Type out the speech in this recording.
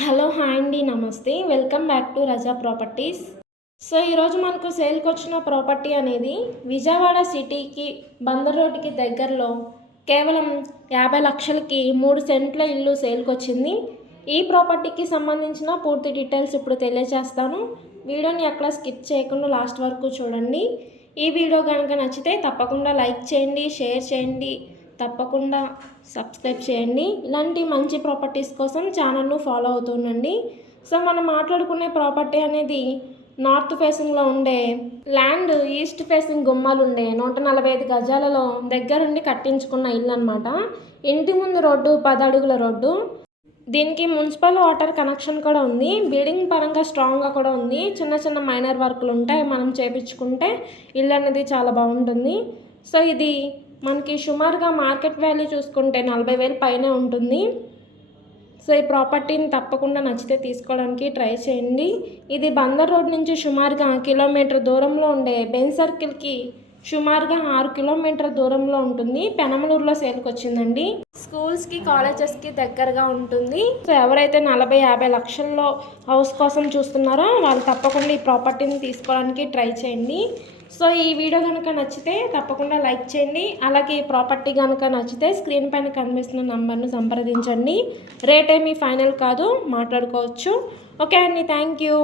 Hello hi అండి namaste. Welcome back to Raza properties. So ఈరోజు మనకు సేల్కి వచ్చిన ప్రాపర్టీ అనేది విజయవాడ సిటీకి బందర్ రోడ్డుకి దగ్గరలో కేవలం యాభై లక్షలకి మూడు సెంట్ల ఇల్లు సేల్కి వచ్చింది. ఈ ప్రాపర్టీకి సంబంధించిన పూర్తి డీటెయిల్స్ ఇప్పుడు తెలియజేస్తాను. వీడియోని ఎక్కడ స్కిప్ చేయకుండా లాస్ట్ వరకు చూడండి. ఈ వీడియో కనుక నచ్చితే తప్పకుండా లైక్ చేయండి షేర్ చేయండి. తప్పకుండా సబ్స్క్రైబ్ చేయండి. ఇలాంటి మంచి ప్రాపర్టీస్ కోసం ఛానల్ను ఫాలో అవుతుండండి సో మనం మాట్లాడుకునే ప్రాపర్టీ అనేది నార్త్ ఫేసింగ్లో ఉండే ల్యాండ్ ఈస్ట్ ఫేసింగ్ గుమ్మాలు ఉండే నూట నలభై ఐదు గజాలలో దగ్గరుండి కట్టించుకున్న ఇల్లు అనమాట ఇంటి ముందు రోడ్డు పదడుగుల అడుగుల రోడ్డు. దీనికి మున్సిపల్ వాటర్ కనెక్షన్ కూడా ఉంది. బిల్డింగ్ పరంగా స్ట్రాంగ్గా కూడా ఉంది. చిన్న చిన్న మైనర్ వర్క్లు ఉంటాయి. మనం చేపించుకుంటే ఇల్లు అనేది చాలా బాగుంటుంది. సో ఇది మనకి సుమారుగా మార్కెట్ వాల్యూ చూసుకుంటే నలభై వేలు పైనే ఉంటుంది. సో ఈ ప్రాపర్టీని తప్పకుండా నచ్చితే తీసుకోవడానికి ట్రై చేయండి. ఇది బందర్ రోడ్ నుంచి సుమారుగా కిలోమీటర్ దూరంలో ఉండే బెన్ సర్కిల్కి సుమారుగా ఆరు కిలోమీటర్ దూరంలో ఉంటుంది. పెనమలూరులో సేల్కి వచ్చిందండి స్కూల్స్కి కాలేజెస్కి దగ్గరగా ఉంటుంది. సో ఎవరైతే నలభై యాభై లక్షల్లో హౌస్ కోసం చూస్తున్నారో వాళ్ళు తప్పకుండా ఈ ప్రాపర్టీని తీసుకోవడానికి ట్రై చేయండి. సో ఈ వీడియో కనుక నచ్చితే తప్పకుండా లైక్ చేయండి. అలాగే ఈ ప్రాపర్టీ కనుక నచ్చితే స్క్రీన్ పైన కనిపిస్తున్న నంబర్ను సంప్రదించండి. రేట్ ఏమీ ఫైనల్ కాదు మాట్లాడుకోవచ్చు. ఓకే అండి థ్యాంక్ యూ.